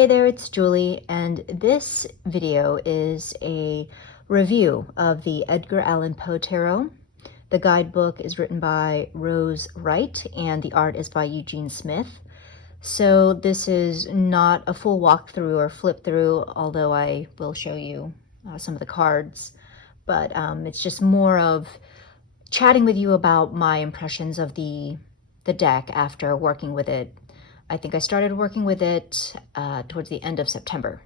Hey there, it's Julie, and this video is a review of the Edgar Allan Poe Tarot. The guidebook is written by Rose Wright, and the art is by Eugene Smith. So this is not a full walkthrough or flip through, although I will show you some of the cards. But it's just more of chatting with you about my impressions of the deck after working with it. I think I started working with it towards the end of September.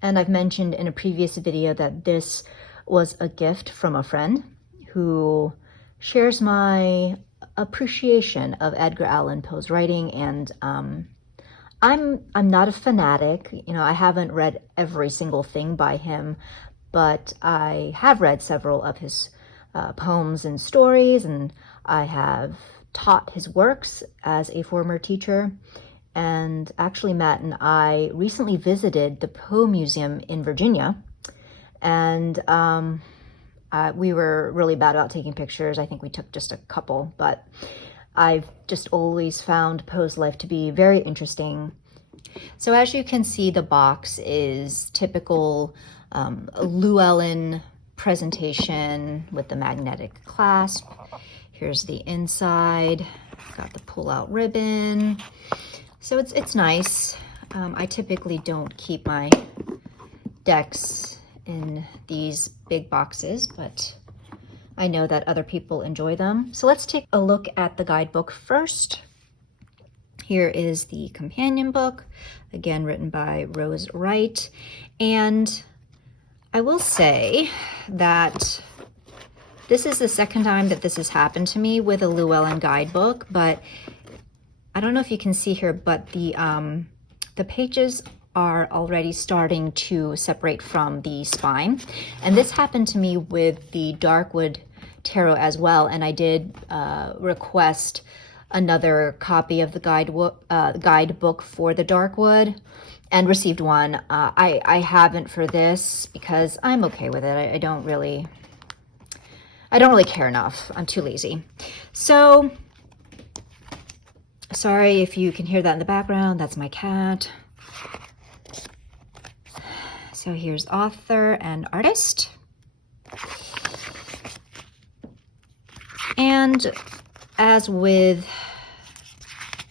And I've mentioned in a previous video that this was a gift from a friend who shares my appreciation of Edgar Allan Poe's writing. And I'm not a fanatic. You know, I haven't read every single thing by him, but I have read several of his poems and stories, and I have taught his works as a former teacher. And actually, Matt and I recently visited the Poe Museum in Virginia, and we were really bad about taking pictures. I think we took just a couple, but I've just always found Poe's life to be very interesting. So as you can see, the box is typical Llewellyn presentation with the magnetic clasp. Here's the inside. Got the pull-out ribbon. So it's nice. I typically don't keep my decks in these big boxes, but I know that other people enjoy them. So let's take a look at the guidebook first. Here is the companion book, again written by Rose Wright. And I will say that this is the second time that this has happened to me with a Llewellyn guidebook, but I don't know if you can see here, but the pages are already starting to separate from the spine. And this happened to me with the Darkwood Tarot as well. And I did request another copy of the guidebook for the Darkwood and received one. I haven't for this because I'm okay with it. I don't really care enough. I'm too lazy. So sorry if you can hear that in the background. That's my cat. So here's author and artist. And as with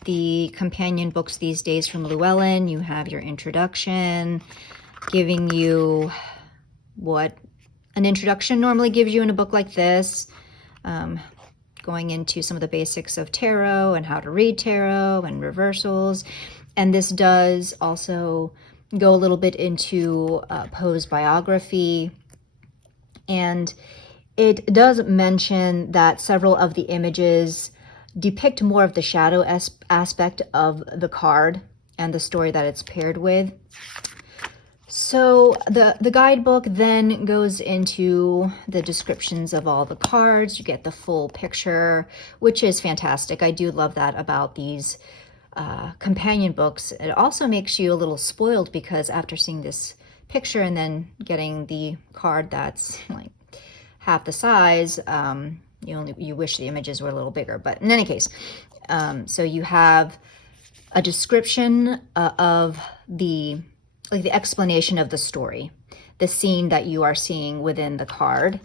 the companion books these days from Llewellyn, you have your introduction, giving you what an introduction normally gives you in a book like this. Going into some of the basics of tarot and how to read tarot and reversals. And this does also go a little bit into Poe's biography. And it does mention that several of the images depict more of the shadow aspect of the card and the story that it's paired with. So the guidebook then goes into the descriptions of all the cards. You get the full picture, which is fantastic. I do love that about these companion books. It also makes you a little spoiled because after seeing this picture and then getting the card that's like half the size, you wish the images were a little bigger. But in any case, so you have a description of the explanation of the story, the scene that you are seeing within the card.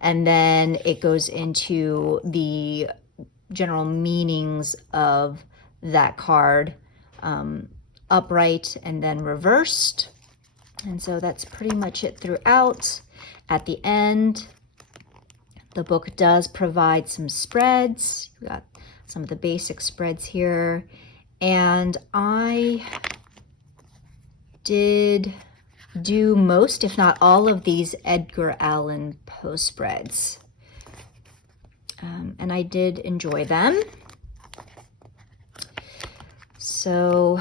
And then it goes into the general meanings of that card, upright and then reversed. And so that's pretty much it throughout. At the end, the book does provide some spreads. We've got some of the basic spreads here. And I did do most, if not all, of these Edgar Allan Poe spreads. And I did enjoy them. So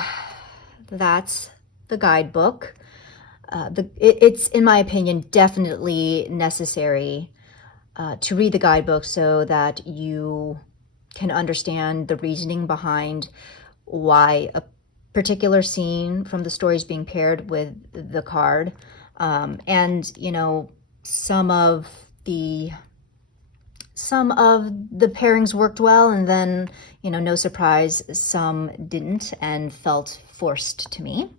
that's the guidebook. It's, in my opinion, definitely necessary to read the guidebook so that you can understand the reasoning behind why a particular scene from the story is being paired with the card. And, you know, some of the pairings worked well, and then, you know, no surprise, some didn't and felt forced to me.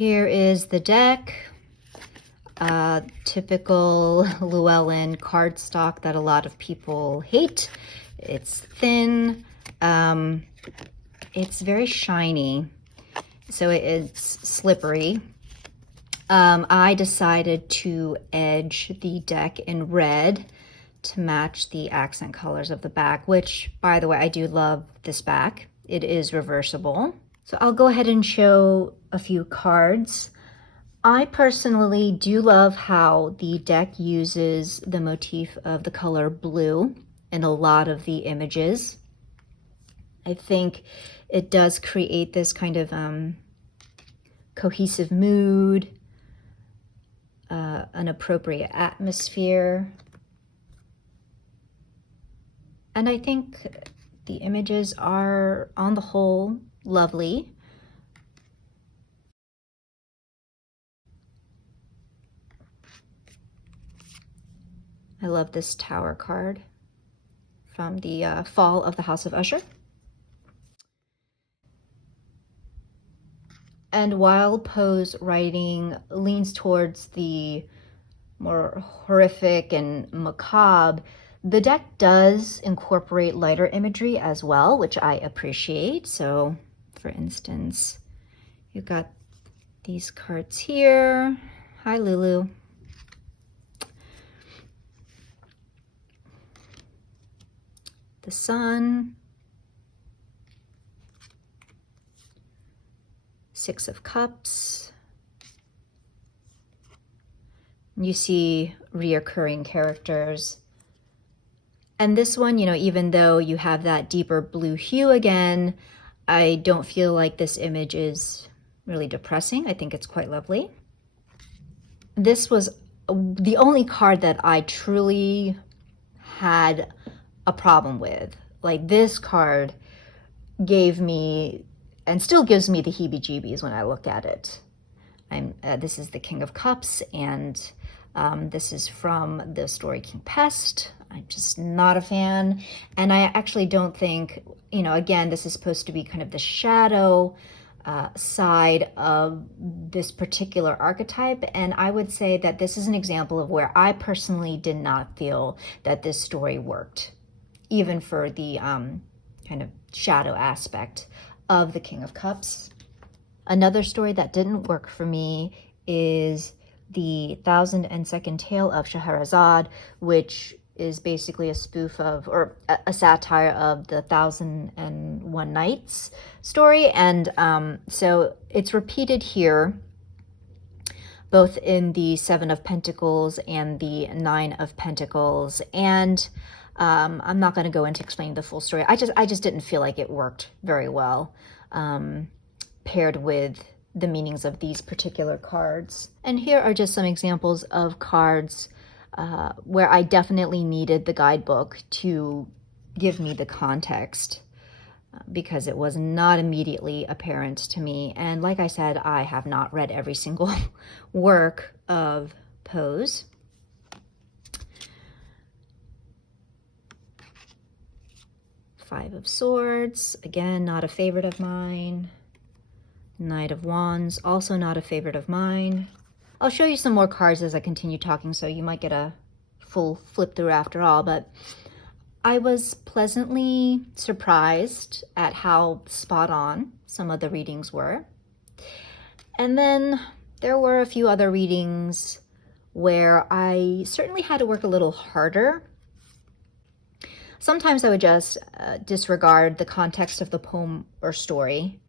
Here is the deck. Typical Llewellyn cardstock that a lot of people hate. It's thin. It's very shiny, so it's slippery. I decided to edge the deck in red to match the accent colors of the back, which, by the way, I do love this back. It is reversible. So I'll go ahead and show a few cards. I personally do love how the deck uses the motif of the color blue in a lot of the images. I think it does create this kind of cohesive mood, an appropriate atmosphere. And I think the images are, on the whole, lovely. I love this Tower card from the Fall of the House of Usher. And while Poe's writing leans towards the more horrific and macabre, the deck does incorporate lighter imagery as well, which I appreciate. So, for instance, you've got these cards here. Hi, Lulu. The Sun. Six of Cups. You see reoccurring characters. And this one, you know, even though you have that deeper blue hue again, I don't feel like this image is really depressing. I think it's quite lovely. This was the only card that I truly had a problem with. Like, this card gave me, and still gives me, the heebie-jeebies when I look at it. This is the King of Cups, and this is from the story King Pest. I'm just not a fan. And I actually don't think, you know, again, this is supposed to be kind of the shadow side of this particular archetype. And I would say that this is an example of where I personally did not feel that this story worked, even for the kind of shadow aspect of the King of Cups. Another story that didn't work for me is the 1002nd Tale of Scheherazade, which is basically a spoof of, or a satire of, the 1001 Nights story. And so it's repeated here, both in the Seven of Pentacles and the Nine of Pentacles. And I'm not going to go into explaining the full story. I just didn't feel like it worked very well paired with the meanings of these particular cards. And here are just some examples of cards where I definitely needed the guidebook to give me the context, because it was not immediately apparent to me. And like I said, I have not read every single work of Poe's. Five of Swords, again, not a favorite of mine. Knight of Wands, also not a favorite of mine. I'll show you some more cards as I continue talking, so you might get a full flip through after all, but I was pleasantly surprised at how spot on some of the readings were. And then there were a few other readings where I certainly had to work a little harder. Sometimes I would just disregard the context of the poem or story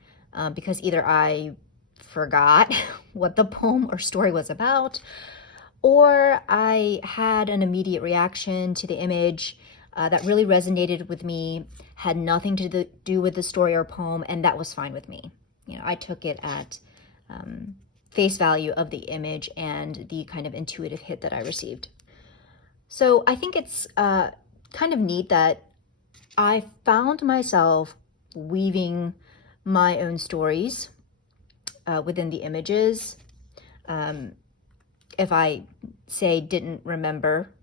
because either I forgot what the poem or story was about, or I had an immediate reaction to the image that really resonated with me, had nothing to do with the story or poem, and that was fine with me. You know, I took it at face value of the image and the kind of intuitive hit that I received. So I think it's kind of neat that I found myself weaving my own stories within the images. If I, say, didn't remember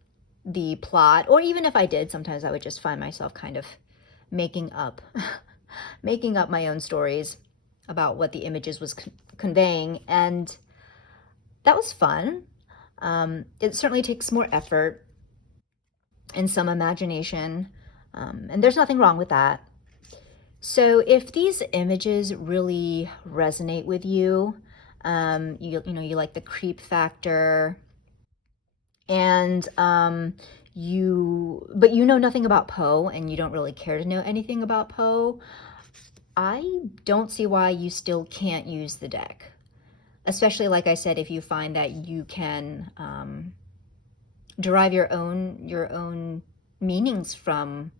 the plot, or even if I did, sometimes I would just find myself kind of making up my own stories. about what the images was conveying, and that was fun. It certainly takes more effort and some imagination, and there's nothing wrong with that. So if these images really resonate with you, you know, you like the creep factor, and but you know nothing about Poe, and you don't really care to know anything about Poe, I don't see why you still can't use the deck. Especially, like I said, if you find that you can derive your own meanings from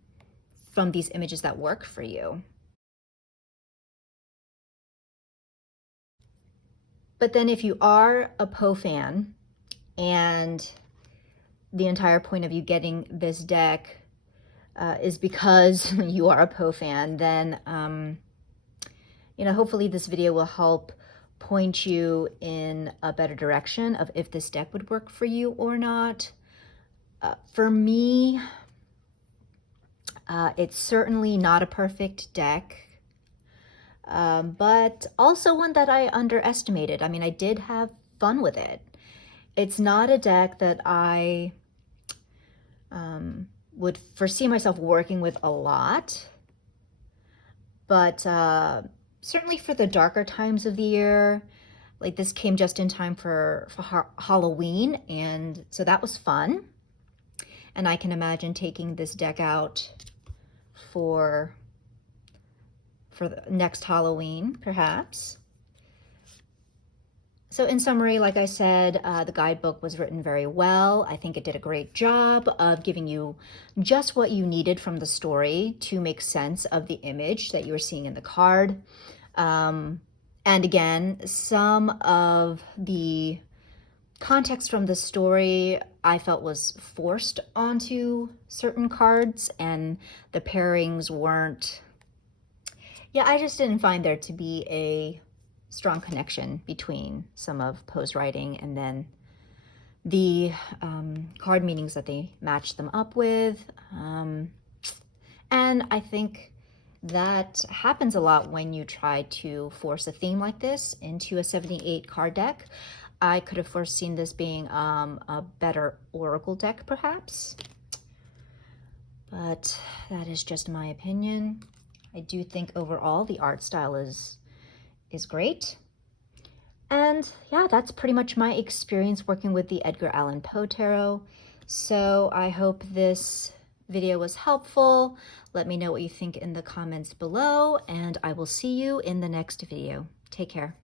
these images that work for you. But then if you are a Poe fan, and the entire point of you getting this deck is because you are a Poe fan, then you know, hopefully this video will help point you in a better direction of if this deck would work for you or not. For me, it's certainly not a perfect deck, but also one that I underestimated. I mean, I did have fun with it. It's not a deck that I would foresee myself working with a lot, but certainly for the darker times of the year, like this came just in time for Halloween, and so that was fun. And I can imagine taking this deck out for the next Halloween, perhaps. So in summary, like I said, the guidebook was written very well. I think it did a great job of giving you just what you needed from the story to make sense of the image that you were seeing in the card. And again, some of the context from the story I felt was forced onto certain cards, and the pairings weren't... Yeah, I just didn't find there to be a strong connection between some of Poe's writing and then the card meanings that they matched them up with. And I think that happens a lot when you try to force a theme like this into a 78 card deck. I could have foreseen this being a better Oracle deck, perhaps. But that is just my opinion. I do think overall the art style is great. And yeah, that's pretty much my experience working with the Edgar Allan Poe Tarot. So I hope this video was helpful. Let me know what you think in the comments below, and I will see you in the next video. Take care.